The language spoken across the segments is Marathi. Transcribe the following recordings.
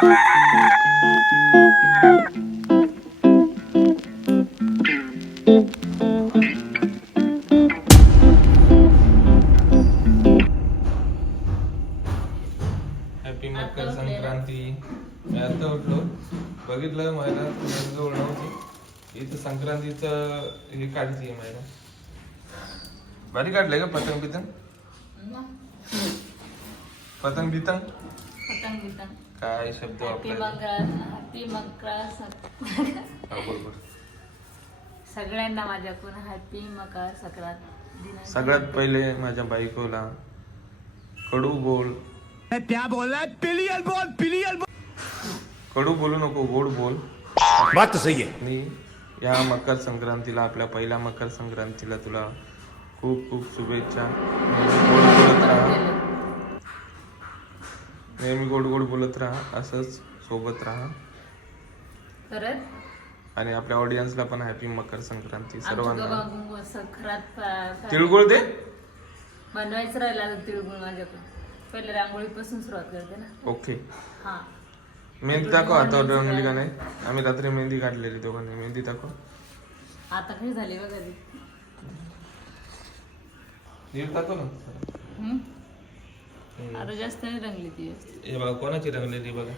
हॅपी मकर संक्रांती. मी आता उठलो, बघितलं महिला जवळ नव्हती इथं संक्रांतीचं हे काढतीये महिला. भारी काढलंय का पतंग बितंग? पतंग बितंग काय शब्द सगळ्यांना माझ्याकडून हॅपी मकर संक्रांत. सगळ्यात पहिले माझ्या बायकोला कडू बोल. क्या बोल रहा है? पिलियल बोल, पिलियल बोल. कडू बोलू नको, गोड बोल. बात तो सही है. मी या मकर संक्रांतीला, आपल्या पहिल्या मकर संक्रांतीला तुला खूप खूप शुभेच्छा. नेहमी गोड गोड बोलत राहा, असंच सोबत राहा. आणि आपल्या ऑडियन्सला पण हॅपी मकर संक्रांती सर्वांना. तिळगुळ दे बनवायचं राहिला तिळगुळ माझ्याकडून. पहिले रांगोळीपासून सुरुवात करते ना. ओके. हा, मेहंदी दाखव हातावर रंगली का नाही. आम्ही रात्री मेहंदी काढलेली दोघांनी. मेहंदी दाखव. आता काही झाली बघा ती. नीट दाखव ना. आता जास्त नाही रंगली ती. हे बघा कोणाची रंगलेली बघा.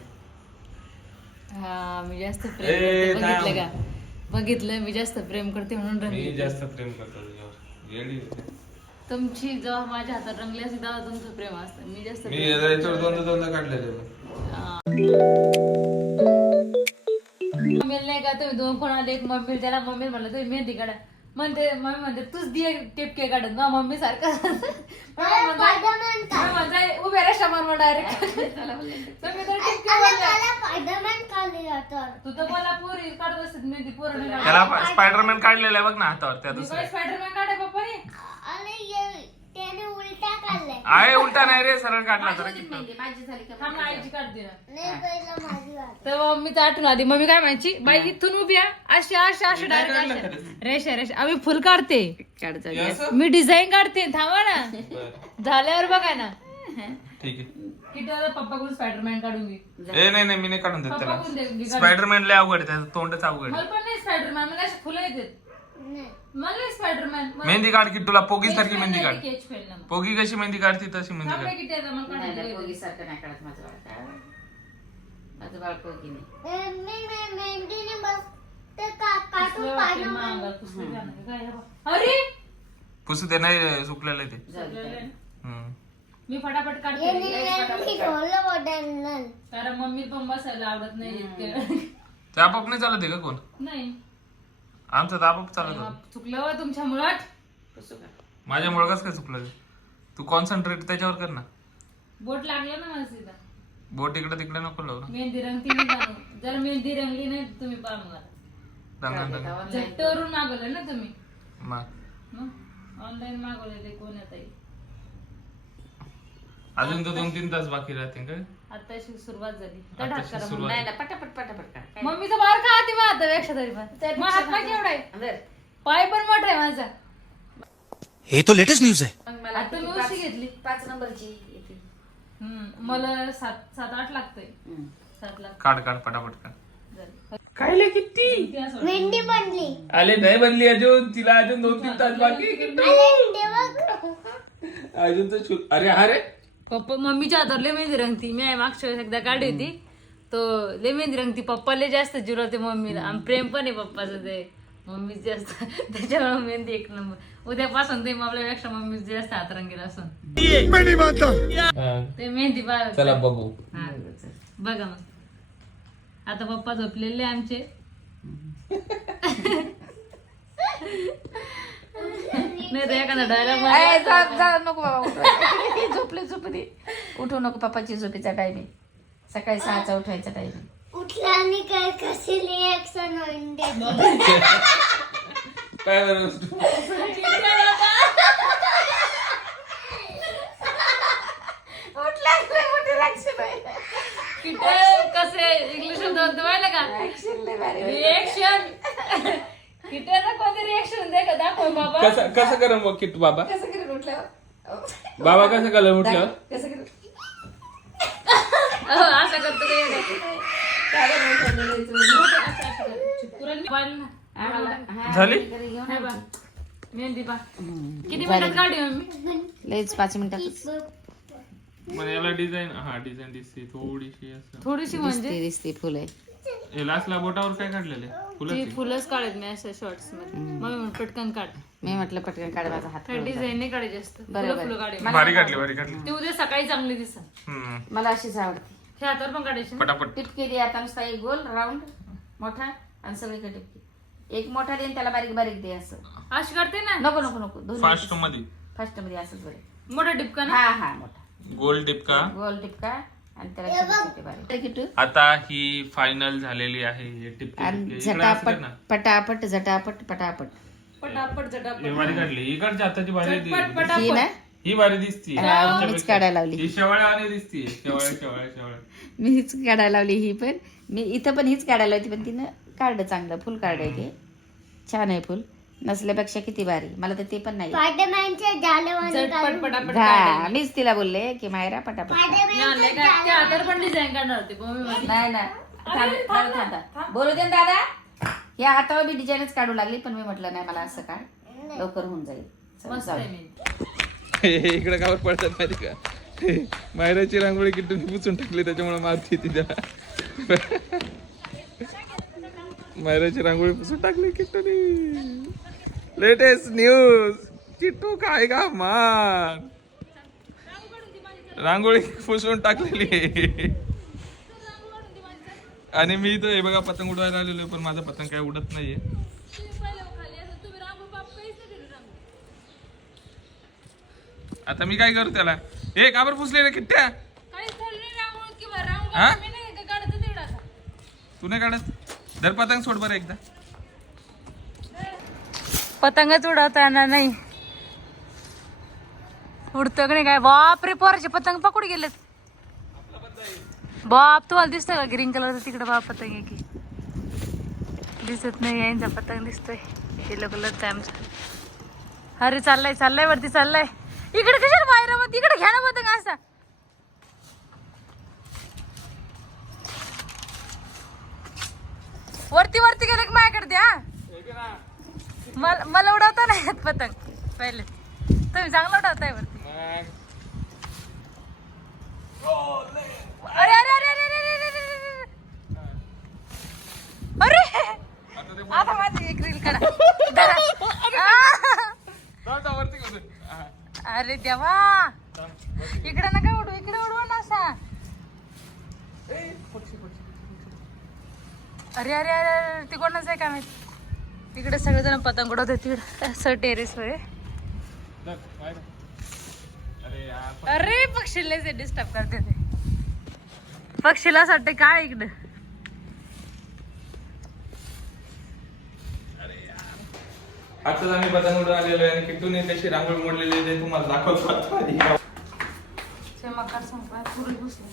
हा, मी जास्त प्रेम करते. बघितलं का? बघितलं, मी जास्त प्रेम करते म्हणून रंगली. मी जास्त प्रेम करतो तुझ्यावर. येडी तुमची जेव्हा माझ्या हातात रंगली असते तेव्हा तुमचं प्रेम असतं. मी जास्त मी याच्यावर दोनदा काढलेले. मम्मी नाही का तुम्ही दोन कोण आले, एक मम्मी त्याला मम्मी म्हणलं तुम्ही मेहंदी काढा म्हणते. मम्मी म्हणते तूच दिये टिपके काढत ना मम्मी सारखं. म्हणताय उभे रेषा मारवा डायरेक्ट. तुम्ही तर टिपके तू तर मला पोरी काढत असत मेहंदी. पोरं त्याला स्पायडरमॅन काढलेला आहे बघ ना हातावर. त्या दुसऱ्या स्पायडरमॅन काढे पप्पाने. आहे उलटा नाही रे, सरळ काढला तर. आईची काढते ना. तर मम्मीच आठवण आली. मम्मी काय म्हणायची, बाई इथून उभी अशी अशी अशी डायरेक्ट रेषा रेषा. आम्ही फुल काढते, मी डिझाईन काढते. थांबा ना, झाल्यावर बघा ना. ठीक आहे. किती पप्पाकडून स्पायडरमॅन काढून घे. नाही नाही, मी नाही काढून देत त्याला. स्पायडरमॅन लय अवघड आहे, त्याचं तोंडच अवघड. मला पण नाही स्पायडरमॅन, मला अशी फुलं येतात. मला स्पायडरमॅन. मेहंदी काढ की तुला पोगी सारखी मेहंदी काढ. पोगी कशी मेहंदी काढती तशी मेहंदी काढ. पोगी सारखं नाही काढत माझं बाळ. माझं बाळ पोगी नाही. अरे पुसू ते नाही सुकलेलं ते. मी फटाफट काढते कारण मम्मी पण बसायला आवडत नाही इतकं. ते आपोआप नाही चालत का कोण? नाही, आमचं तर आपोआप चालत होतं. चुकलं तुमच्या मुळात. माझ्या मुळगाच काय चुकलं? तू कॉन्सन्ट्रेट त्याच्यावर कर ना. बोट लागलं ना मला सीधा. बोट इकडे तिकडे नको लावू. मेहंदी रंगती नाही जाणू. जर मेहंदी रंगली नाही तुम्ही पहा मग. झट्टवरून मागवलं ना तुम्ही. ऑनलाईन मागवले ते कोण येत. अजून तर 2-3 तास बाकी राहते काय. आता सुरुवात झाली. पटापट पटापट. मम्मीचं बार का हाती मग आता पेक्षा तरी पण. मग हात पाय केवढा आहे, पाय पण मोठा आहे माझा. हे तो लेटेस्ट न्यूज आहे. आता मी उशी घेतली 5 नंबरची येते. मला 7-8 लागतंय. 7 लाख. काढ पटापट काढ. खायला किती मेंढी बनली. आले नाही बनली अजून. तिला अजून 2-3 तास बाकी. अजून तर अरे हा रे पप्पा मम्मीच्या हातावर लय मेहंदी रंगती. मी मागच्या वेळेस एकदा काढली होती तो लय मेहंदी रंगती. पप्पा लय जास्त जिरवते मम्मीला. आणि प्रेम पण आहे पप्पाचं ते मम्मी जास्त. त्याच्यामुळे मेहंदी 1 नंबर. उद्यापासून ते आपल्यापेक्षा मम्मी जास्त हात रंगेल असं ते मेहंदी. चला बघू. बघा मग आता पप्पा झोपलेले आमचे. नाही तर एखादा डायलॉग नको बाबा. झोपले उठू नको. पप्पाची झोपेचा टायमिंग सकाळी 6चा उठायचा टायमिंग. उठला आणि काय कशी रिॲक्शन होईल काय कसे इंग्लिश माहिती का रिएक्शन. किट्याचा कोणते रिएक्शन दे का दाखव बाबा. कसं कर मग किट्टू बाबा. कसं करेल उठल्यावर. बाबा कसं कलर उठल्यावर कसं करेल असं करतो पाहिलं ना हा, झाली? घरी घेऊन हे आली. बघ. मेहंदी पा किती मिनिटात काढली मम्मी लयच 5 मिनिटातच पण याला डिझाईन डिझाईन दिसते थोडीशी असं. थोडीशी म्हणजे दिसते फुलं हे लास्टला बोटावर काय काढलेले ती फुलं फुलंच काढत नाही असं शॉर्ट्स मध्ये मम्मी पटकन काढ मी म्हटलं पटकन काढ माझा हात डिझाईन नाही काढायची जास्त बरं, फुलं काढायची भारी काढली भारी काढली. ती उद्या सकाळी चांगली दिसल मला अशीच आवडते हे हातावर पण काढायची ना? पटापट. टिप केली आता नुसता एक गोल राऊंड मोठा आणि सगळीकडे टिपकी एक मोठा दे आणि त्याला बारीक बारीक दे असं अशी करते ना नको नको नको दोन्ही फास्ट मध्ये फास्ट मध्ये असंच बरं मोठा टिपका ना हा हा मोठा गोल टिपका. गोल टिपका आणि त्याला छोटे छोटे बारीक किटू आता ही फायनल झालेली आहे हे टिपके आणि टिपके. इकडे असं झटापट ना. पटापट झटापट पटापट पटापट झटापट ही भारी काढली इकडच्या हाताची भारी पट ही ना ही भारी दिसती मीच काढायला लावली ही शेवाळ्या आणि दिसती शेवाळ्या मी हीच काढायला लावली ही पण मी इथं पण हीच काढायला होती पण तिनं काढलं चांगलं फुल काढलंय ते छान आहे फुल नसल्यापेक्षा किती भारी मला तर ते पण नाही स्पायडरमॅनच्या जालवाने झटपट पटापट हा मीच तिला बोलले की मायरा पटापट आणलंय का? त्या हातावर पण डिझाईन काढणार होती पण मम्मी म्हणली, नाही ना थांबा बोलू दे ना दादा या हातावर मी डिझाईनच काढू लागली पण मी म्हटलं नाही मला असं काढ लवकर होऊन जाईल चल, मस्त जाऊ. आहे मेहंदी. इकडे गावात पडतात माहिती का मायराची रांगोळी किटून पुसून टाकली त्याच्यामुळे मारती ती त्याला मायराची रांगोळी पुसून टाकली किट्टूनी लेटेस्ट न्यूज किट्टू काय का मान रांगोळी पुसून टाकलेली आणि मी तर हे बघा पतंग उडवायला आलेलो पण माझा पतंग काय उडत नाहीये आता मी काय करू त्याला ए काबर पुसले रे किट्ट्या हा? तू नाही काढत दर पतंग सोड बरं एकदा पतंगच उडवता येणार नाही उडतं का नाही काय बाप रे पोराचे पतंग पकडून गेलेत बाप तुम्हाला दिसतंय का ग्रीन कलरचं तिकडे बाप पतंग आहे की दिसत नाही यांचा पतंग दिसतोय येलो कलरचा आमचा अरे चाललाय वरती चाललाय इकडे कशाला बाहेर मग तिकडे घ्या ना पतंग असा वरती गेले की माझ्याकडे द्या मला उडवता नाही येत पतंग पहिले तुम्ही चांगलं उडवताय वरती अरे अरे अरे अरे अरे अरे अरे अरे आता माझी एक रील करा अरे देवा इकडे नका उडू इकडे उडवा ना असा अरे अरे अरे ते कोणाच आहे का माहिती इकडे सगळेजण पतंग उडवत तिकडे असं टेरेस वर अरे पक्षीला डिस्टर्ब करते ते पक्षीला असं वाटतं काय इकडं आताच आम्ही पतंग उडवून आलेलो आहे आणि किट्टूने कशी रांगोळी मोडलेली आहे ते तुम्हाला दाखवतो आता. मकर संक्रांत पुरी पुसली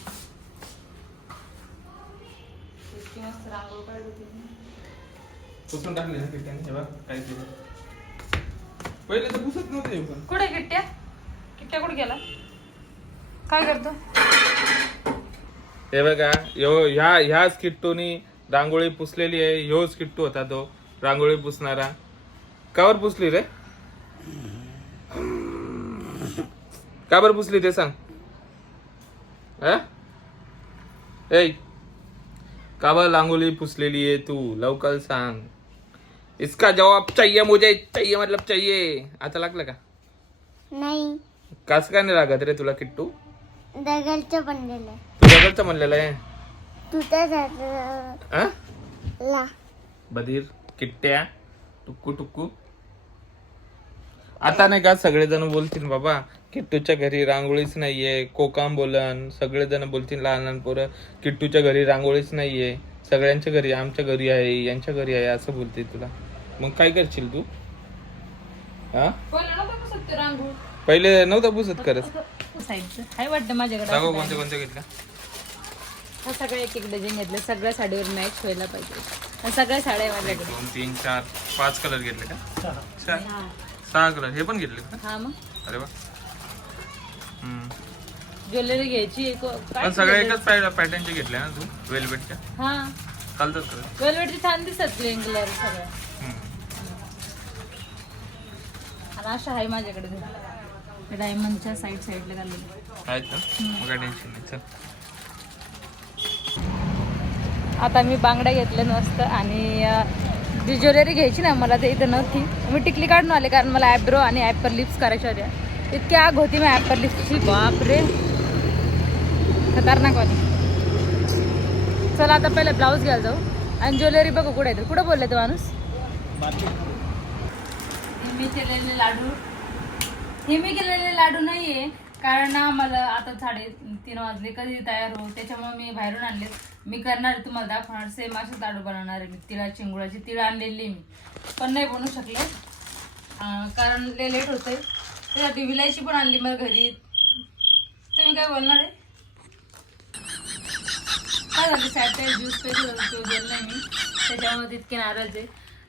इतकी मस्त रांगोळी काढली होती. पुसून टाकली ना किट्ट्याने हे बघ काय केलं पहिले तर पुसत नव्हते हे पण कुठे किट्ट्या कुठे गेला काय करतो हे बघा ह्याच किट्टूनी रांगोळी पुसलेली आहे ह्योच किट्टू होता तो रांगोळी पुसणारा कावर पुसली रे का बरं पुसली ते सांग ए का बरं रांगोळी पुसलेली आहे तू लवकर सांग इसका जवाब चाहिए मुझे चाहिए मतलब चाहिए आता लागलं का नाही कसं काय नाही लागत रे तुला किट्टू दगडचं बनलेलं तू दगडचं म्हणलेलं आहे तुझ्या ला बधीर किट्ट्या टुक्कू टुक्कू आता नाही का सगळेजण बोलतील बाबा किट्टूच्या घरी रांगोळीच नाहीये कोकाम बोलन सगळेजण बोलतील लहान लहान पोरं किट्टूच्या घरी रांगोळीच नाहीये सगळ्यांच्या घरी आमच्या घरी आहे यांच्या घरी आहे असं बोलतील तुला मग काय करशील तू हा पहिले नव्हता पुसत करत हाय वाटतं माझ्याकडे दाखव कोणते कोणते घेतल्या हा सगळं एक एक डझन घेतलं सगळ्या साडीवर मॅच व्हायला पाहिजे सगळ्या साड्या आहे माझ्याकडे 2 3 4 5 कलर घेतले का 6 कलर हे पण घेतले का हा मग अरे वा ज्वेलरी घ्यायची पण सगळ्या एकच पॅटर्नचे घेतले ना तू वेलवेटच्या हा चालतात का? वेलवेटचे छान दिसतात ग्रीन कलर सगळं. आणि अशा आहे माझ्याकडे डायमंडच्या साईडला घाललेले आहेत ना, मग काय टेन्शन नाही. चल आता मी बांगड्या घेतल्या मस्त आणि जी ज्वेलरी घ्यायची ना मला ते इथं नव्हती. मी टिकली काढून आले कारण मला ॲब्रो आणि ॲपर लिप्स करायच्या होत्या. इतकी आग होती मी ॲपर लिप्सची, बापरे खतरनाक वाली. चला आता पहिले ब्लाऊज घ्यायला जाऊ आणि ज्वेलरी बघू कुठे येतो. कुठं बोलले तो माणूस. मी केलेले लाडू नाहीये कारण मला आता 3:30 वाजले. कधी तयार हो, त्याच्यामुळे मी बाहेरून आणले. मी करणार आहे, तुम्हाला दाखवणार. सेम असेच लाडू बनवणार आहे मी. तिळाची गुळाची तिळ आणलेली मी, पण नाही बनवू शकले कारण लेट होतंय. त्यासाठी विलायची पण आणली मला घरी. तुम्ही काय बोलणार आहे. काय झालं सॅटर्डे ज्यूस दिलं नाही मी, त्याच्यामुळे तितके नाराज आहे.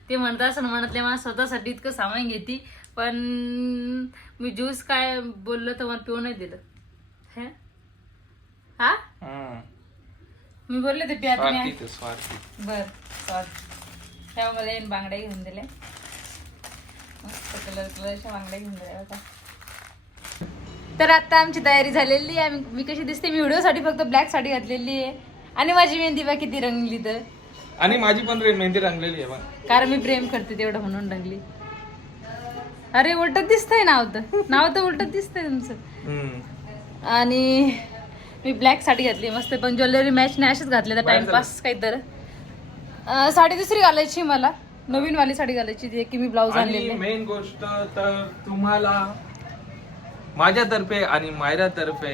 ते म्हणतात असं म्हणतले मला स्वतःसाठी इतकं सामान घेते, पण मी ज्यूस काय बोललं तर मला पिऊ नाही दिलं. हे हा मी बोलले ते पिया तुम्ही. बर त्यामध्ये बांगड्या घेऊन दिल्या, मस्त कलरच्या बांगड्या घेऊन दिल्या होता. तर आता आमची तयारी झालेली आहे. मी कशी दिसते, मी व्हिडिओसाठी फक्त ब्लॅक साडी घातलेली आहे आणि माझी मेहंदी बा किती रंगली. तर आणि माझी पण मेहंदी रंगलेली आहे कारण मी प्रेम करते तेवढं म्हणून रंगली. अरे उलटच दिसतंय नाव तर उलटच दिसतंय तुमचं. आणि मी ब्लॅक साडी घातली मस्त, पण ज्वेलरी मॅच नाही अशीच घातली तर टाइमपास काही. तर साडी दुसरी घालायची, मला नवीन वाली साडी घालायची ती की मी ब्लाऊज आणलेली. मेन गोष्ट तर तुम्हाला माझ्यातर्फे आणि मायरातर्फे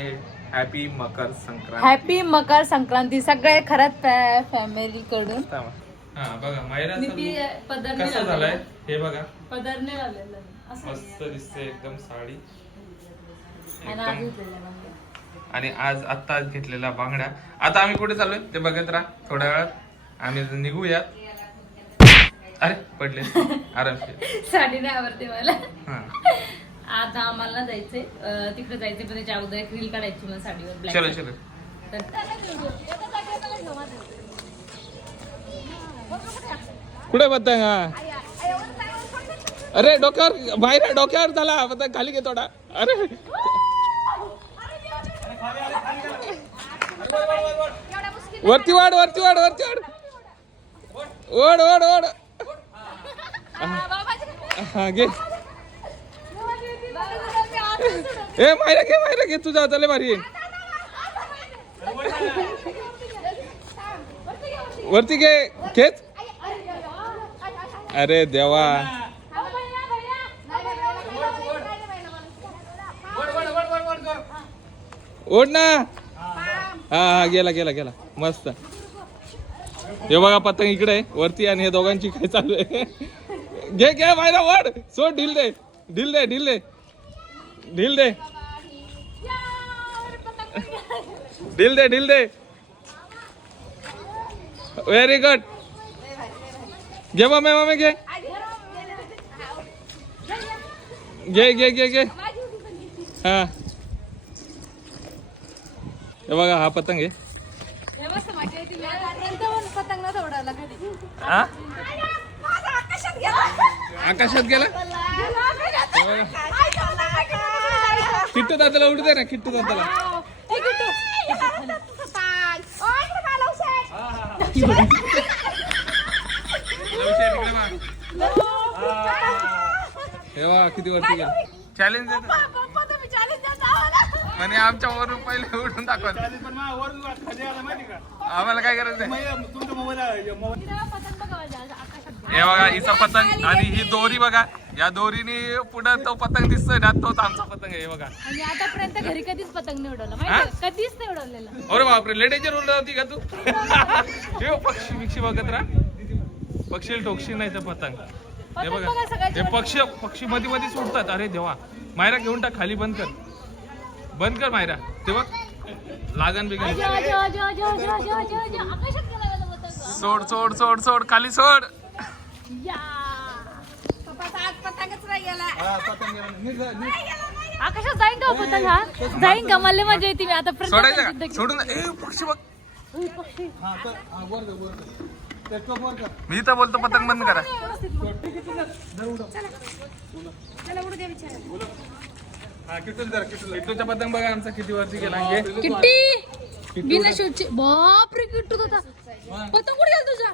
हॅपी मकर संक्रांत. हॅपी मकर संक्रांती सगळे खरंच फॅमिली कडून. हा बघा मायरा पदरने कसं झालंय हे बघा, पदरने लावलेलं मस्त दिसते एकदम साडी. आणि आणि आज आत्ता घेतलेल्या बांगड्या. आता आम्ही कुठे चाललोय ते बघत राहा. थोड्या वेळात आम्ही निघूया. अरे पडले आरामशीर. साडी नाही आवडते मला. हा आता आम्हाला जायचंय तिकडे जायचंय, पण त्याच्या अगोदर एक रील काढायची मला साडीवर ब्लॅक. चलो चलो. कुठे पतंग. अरे डोक्यावर बाहेर, डोक्यावर झाला पतंग, खाली घे थोडा. अरे वरती वाढ, वरती वाढ, वरती वाढ, ओढ ओढ ओढ. हा घे. ए मायरा घे तुझा हाताले भारी आहे. वरती घे, खेच. अरे देवा. ओढ ना. हा गेला गेला गेला मस्त. हे बघा पतंग इकडे आहे वरती आणि हे दोघांची काय चालू आहे. घे घे मायरा ओढ. सोड. ढील दे ढील दे ढील दे ढील दे ढील दे ढील दे. Very good. घे मम्मी घे घे घे घे घे. हा हे बघा हा पतंग आहे. आकाशात गेला. किट्टू दादाला उडू दे ना. किट्टू दादाला हे बघा किती वरती गेला. चॅलेंज म्हणे आमच्या वरून पहिले उठून दाखवा. आम्हाला काय करायचं. हे बघा हिचा पतंग आणि ही दोरी बघा. या दोरीने पुढे तो पतंग दिसतोय ना, तोच आमचा पतंग आहे. बघा आणि आतापर्यंत घरी कधीच पतंग नाही उडवला माहिती, कधीच नाही उडवलेला. अरे बापरे लेटेजर उडत होती का तू. हे पक्षी बिक्षी बघत राहा. पक्षी ठोकशी नाही तर पतंग. हे बघा हे पक्षी मध्ये मध्ये सुटतात. अरे देवा. मायरा घेऊन टाक खाली. बंद कर मायरा. तेव्हा लागन बिगन. सोड सोड सोड सोड खाली सोड. आकाशात जाईन का पतंग. हा जाईन का. मला मजा येते. मी आता सोडायचं सोडून. पक्षी बघ. मी तर बोलतो पतंग बंद करा. किट्टूचा पतंग बघा आमचा किती वरती गेला. किट्टी बिना शोधची बापरे किट्टू होता पतंग कुठे गेला तुझा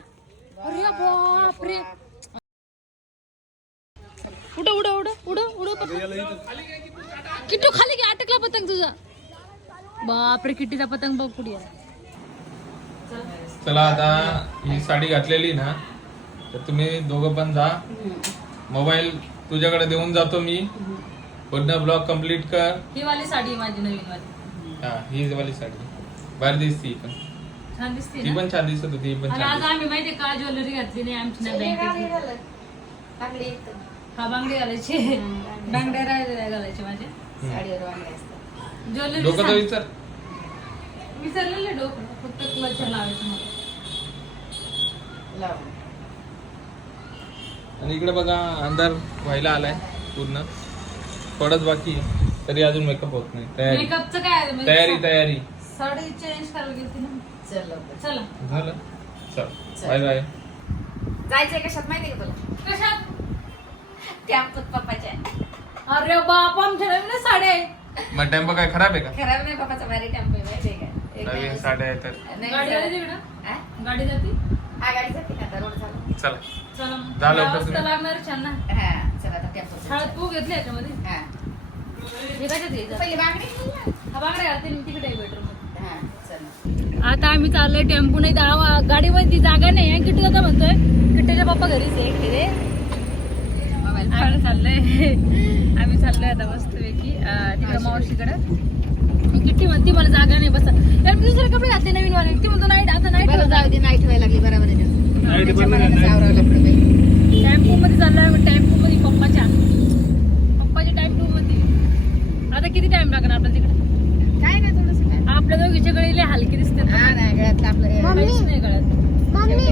अरे बापरे उड उड उड उड उड किट्टू खाली गे अटकला पतंग तुझा बापरे किट्टीचा पतंग बघ कुठे गेला. चला आता ही साडी घातलेली ना तर तुम्ही दोघं पण जा. मोबाईल तुझ्याकडे देऊन जातो मी. पूर्ण ब्लॉग कम्प्लीट कर. ही वाली साडी आहे माझी नवीन वाली. हा ही वाली साडी भारी दिसती पण. छान दिसते ती ना पण छान दिसत होती. ही पण आणि छान आज दिसते. आम्ही माहितीये का ज्वेलरी घातली नाही आमची ना बँकेत. हा बांगडी घालायची बांगड्या राहिलेल्या घालायचे माझे ज्वेलरी डोकं तर विचार. विसरलेले डोकं फक्त क्लचर लावायचं मला. आणि इकडे बघा अंधार व्हायला आलाय पूर्ण. थोडंच बाकी आहे. तरी अजून मेकअप होत नाही. तयारी मेकअपचं काय म्हणजे तयारी तयारी साडी चेंज करायला गेलती ना. चला झालं. चल बाय बाय. जायचंय कशात माहितीये का तुला? कशात टॅम्पोत पप्पाच्या. अरे बाप आमच्या नवीन साड्या आहे. मग टेम्पो काय खराब आहे का? खराब नाही पप्पाचा भारी टॅम्पो आहे माहितीये का? नवीन साड्या आहे तर नाही, गाडी जरा- जाते तिकडं हा? गाडी जाते हा गाडी जाते का आता रोड चालू. चला. चला मग. जा लवकर वाजता तुम्ही. लागणार छान ना. हा चला आता टॅम्पो. हळद पू घेतली याच्यामध्ये हा हे कशात आहे? पहिली बांगडी घेऊया. हा बांगड्या घालते मी तिकडे बेडरूम मध्ये. हा चला. आता आम्ही चाललोय टेम्पो नाही गाडीमध्ये जागा नाही आहे. किट्टू दादा म्हणतोय किट्टूच्या पप्पा घरीच आहे एकटे रे. आम्ही चाललोय आम्ही चाललोय आता मस्तपैकी तिकडे मावशीकडे. किट्टी म्हणते मला जागा नाही बस. तर मी दुसरे कपडे घातले नवीन वाले. ती म्हणतो नाईट आता नाईट बरं जाऊ दे नाईट व्हायला लागली बरोबर आहे त्याचं. त्याच्या मनानं सावरावं लागलं बाई. टेम्पो मध्ये चाललोय आम्ही. टेम्पो मध्ये पप्पाच्या टेम्पो मध्ये. आता किती टाइम लागणार आपल्या तिकडे? काय नाही थोडंसं काय. आपल्या दोघीच्या गळीले हलकी दिसते हा नाही गळ्यातलं आपलं काहीच नाही गळत. मम्मी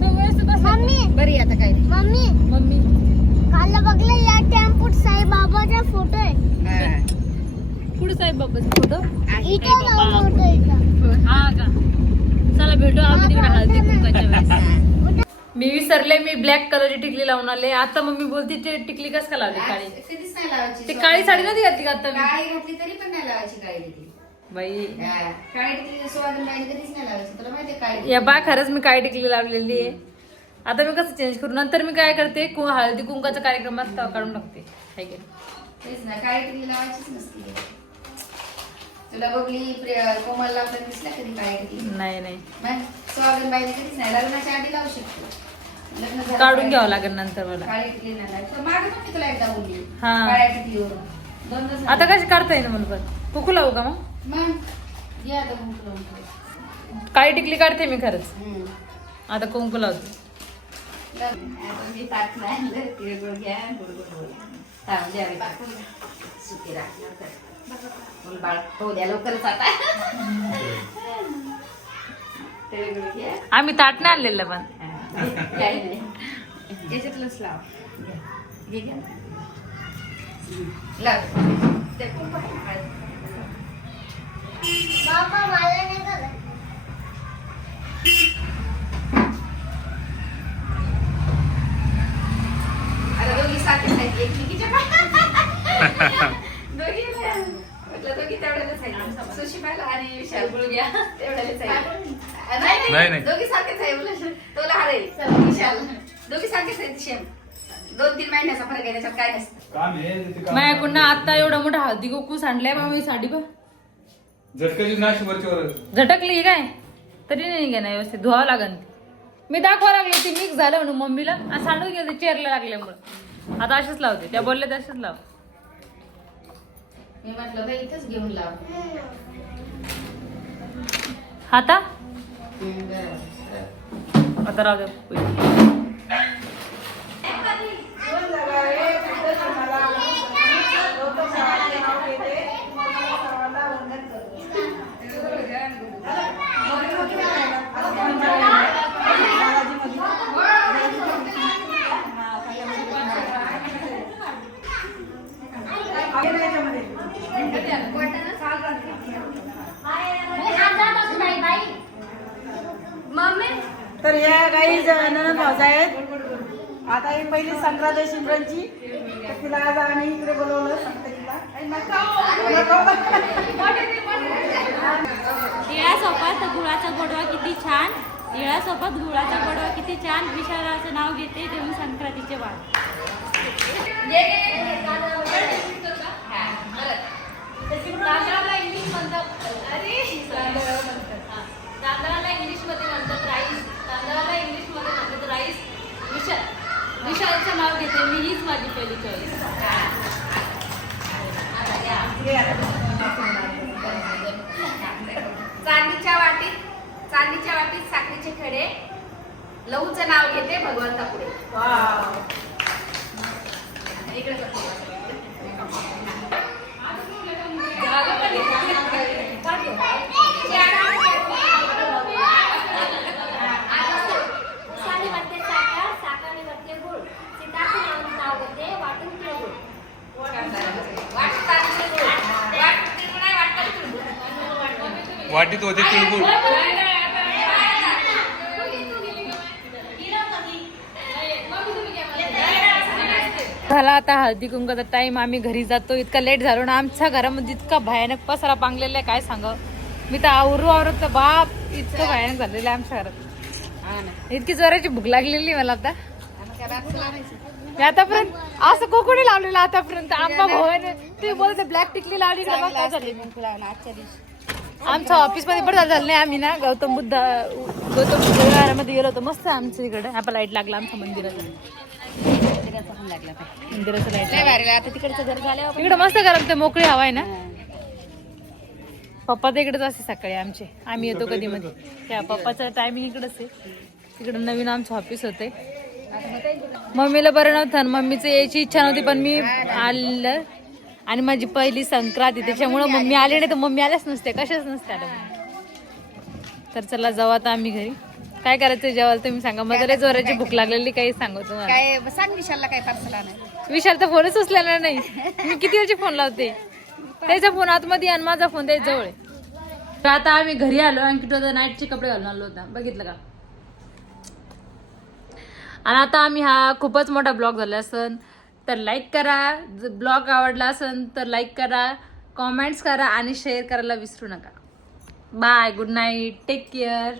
तो व्यवस्थित बस. मम्मी बरी आहे आता काय नाही. मम्मी मम्मी काल बघलं या टेम्पोत साईबाबाचा फोटो आहे. हा. पुढे साहेब बाबाचा फोटो. इथं लावून फोटो इथं. हा का चला भेटू आम्ही तिकडे हळदी कुंकाच्या वेळेस. मी विसरले मी ब्लॅक कलरची टिकली लावून आले. आता मम्मी बोलती ते टिकली कस का लावली काळी? कधीच नाही लावायची. ती काळी साडी नव्हती घातली का आता मी? काळी घातली तरी पण नाही लावायची काळी टिकली. बाई हा. काळी टिकली सोयाबीन बाईने कधीच नाही लावायची. तुला माहितीये काळी या बा खरंच मी काळी टिकली लावलेली आहे. आता मी कसं चेंज करू? नंतर मी काय करते हळदी कुंकाचा कार्यक्रम असता काढून टाकते. हाय की नाही? तेच ना काळी टिकली लावायचीच नसती. तुला बघली कोमलला आपल्याला दिसला कधी काळी टिकली? नाही नाही मग सोयाबीन बाईने कधीच नाही. लग्नाच्या आधी लावू शकतो. लग्न झालं काढून काळी- घ्यावं लागेल नंतर मला. काळी टिकली नाही लावायची. तर मागे पण मी तुला एकदा बोलली हा. काळ्या टिकलीवरून. दोनदा झालं. आता कशी काढता येईल मला पण? कुकू लावू का मग? मग घे आता भूक लावून. काळी टिकली काढते मी खरंच. हम्म. आता कुंकू लावते. मी ताट नाही आणलं. तिळगुळ घ्या गुळगुळ बोल. थांब द्यावे सुखी राहणार. बोल बाळ हो द्या लवकरच आता. तिळगुळ घ्या. आम्ही ताट नाही आणलेलं पण. काही नाही याच्यातलंच लाव. घे घ्या लाव. ते कुंकू आहे. बाबा मला नाही करत. आता दोघी सारखेच आहेत एकमेकीच्या दोघी म्हटलं दोघी तेवढ्यालाच आहेत. सुशिमाला आणि विशाल गुळग्या तेवढ्यालाच आहेत. नाही, नाही नाही. दोघी सारखेच आहे उलट तो लहान आहे विशाल. दोघी सारखेच आहेत सेम. 2-3 महिन्याचा फरक आहे त्याच्यात काय नसतं. माझ्याकडून आता एवढा मोठा हळदी कुकू सांडलाय बाबा ही साडी बघ. झटकाची नाश वरच्यावर. झटकली काय तरी नाही घे ना व्यवस्थित धुवावं लागन. मी दाखवा लागले ती मिक्स झालं म्हणून मम्मीला आणि सांडून गेले चेअरला लागल्यामुळे. आता असेच लावते. त्या बोलल्या तसेच लाव. मी म्हटलं बाई इथंच घेऊन लाव. आता बरोबर. आता राहू दे. मम्मी तर या काही ननद भावजा आहेत. आता ही पहिली संक्रांत आहे शिमरनची, तर तिला आज आम्ही इकडे बोलवलं संक्रांतीला. तिळासोबत गुळाचा गोडवा किती छान, तिळासोबत गुळाचा गोडवा किती छान, विशालाचं नाव घेते देऊन संक्रांतीचे वाण. तांदळाला इंग्लिश म्हणतात राईस, तांदळाला इंग्लिश मध्ये म्हणतात राईस. विशालचं नाव घेते मी, हीच माझी पहिली चॉईस. चांदीच्या वाटीत साखरेचे खडे, लहूचं नाव घेते भगवंतापुढे. वाटीत होते तिळगुळ. झाला आता हळदी कुंकाचा टाइम. आम्ही घरी जातो. इतका लेट झालो ना, आमच्या घरामध्ये इतका भयानक पसारा पांगलेला आहे काय सांगावं. मी तर आवरत बाप, इतकं भयानक झालेलं आहे आमच्या घरात. इतकी जोराची भूक लागलेली मला आता. मी आतापर्यंत असं कोकोणी लावलेलं आतापर्यंत. आंबा भवाने तुम्ही बोलते ब्लॅक टिकली लावली का बघ काय झाले. आमच्या ऑफिस मध्ये पण झालं नाही. आम्ही ना गौतम बुद्ध विहारामध्ये गेलो होतो. मस्त आमच्या इकडे आता लाईट लागला आमच्या मंदिराचा लाईट. आता तिकडचं घर झाल्यावर इकडे मस्त गरम ते मोकळी हवा आहे ना. पप्पा तर इकडेच असते सकाळी आमचे. आम्ही येतो कधी मध्ये. त्या पप्पाचं टायमिंग इकडेच आहे. तिकडे नवीन आमचं ऑफिस होते. मम्मीला बरं नव्हतं, मम्मीचं यायची इच्छा नव्हती पण मी आलं. आणि माझी पहिली संक्रांती त्याच्यामुळे मम्मी आली नाही तर मम्मी आल्याच नसते, कशाच नसते आल्या. तर चला जाऊ आता आम्ही घरी. काय करायचं जेवायला तुम्ही सांगा. मला लय जोराची भूक लागलेली, काही सांगू तुम्हाला. काय सांग विशालला काय पार्सल आणायला. विशाल तर फोनच उचलेला नाही. मी किती वेळची फोन लावते. त्याचा फोन आतमध्ये आणि माझा फोन त्याच्या जवळ आहे. तर आता आम्ही घरी आलो. अंकिता नाईटचे कपडे घालून आलो होता, बघितलं का. आणि आता आम्ही हा खूपच मोठा ब्लॉग झाला असन तर लाईक करा. ब्लॉग आवडला असेल तर लाईक करा, कॉमेंट्स करा आणि शेअर करायला विसरू नका. Bye, good night, take care.